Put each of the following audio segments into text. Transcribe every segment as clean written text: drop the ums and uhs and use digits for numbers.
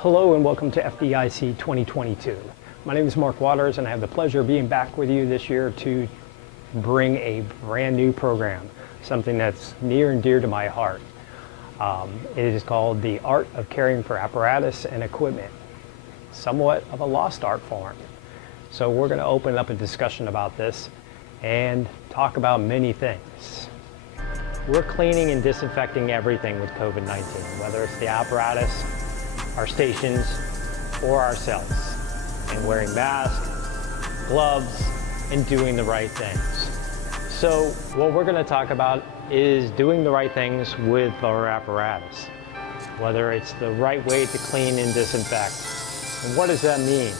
Hello and welcome to FDIC 2022. My name is Mark Waters and I have the pleasure of being back with you this year to bring a brand new program, something that's near and dear to my heart. It is called the Art of Caring for Apparatus and Equipment, somewhat of a lost art form. So we're going to open up a discussion about this and talk about many things. We're cleaning and disinfecting everything with COVID-19, whether it's the apparatus, our stations, or ourselves, and wearing masks, gloves, and doing the right things. So what we're going to talk about is doing the right things with our apparatus, whether it's the right way to clean and disinfect, and what does that mean?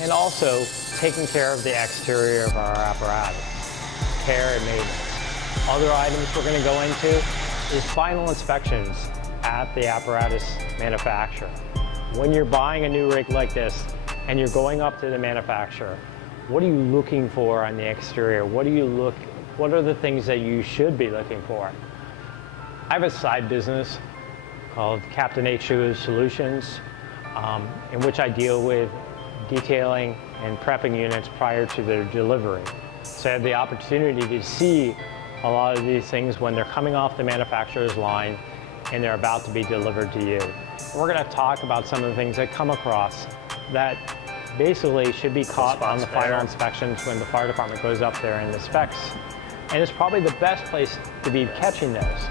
And also taking care of the exterior of our apparatus, care and maintenance. Other items we're going to go into is final inspections at the apparatus manufacturer. When you're buying a new rig like this and you're going up to the manufacturer, what are you looking for on the exterior? What are the things that you should be looking for? I have a side business called Captain H Solutions, in which I deal with detailing and prepping units prior to their delivery. So I have the opportunity to see a lot of these things when they're coming off the manufacturer's line and they're about to be delivered to you. We're going to talk about some of the things that come across that basically should be caught on the final inspections when the fire department goes up there and inspects. And it's probably the best place to be catching those.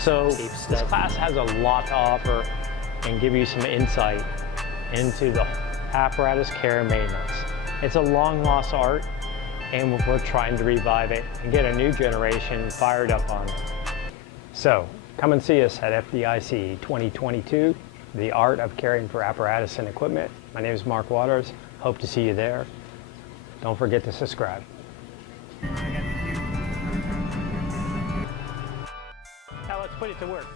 So this class has a lot to offer and give you some insight into the apparatus care and maintenance. It's a long lost art, and we're trying to revive it and get a new generation fired up on it. So come and see us at FDIC 2022, the Art of Caring for Apparatus and Equipment. My name is Mark Waters. Hope to see you there. Don't forget to subscribe. Now let's put it to work.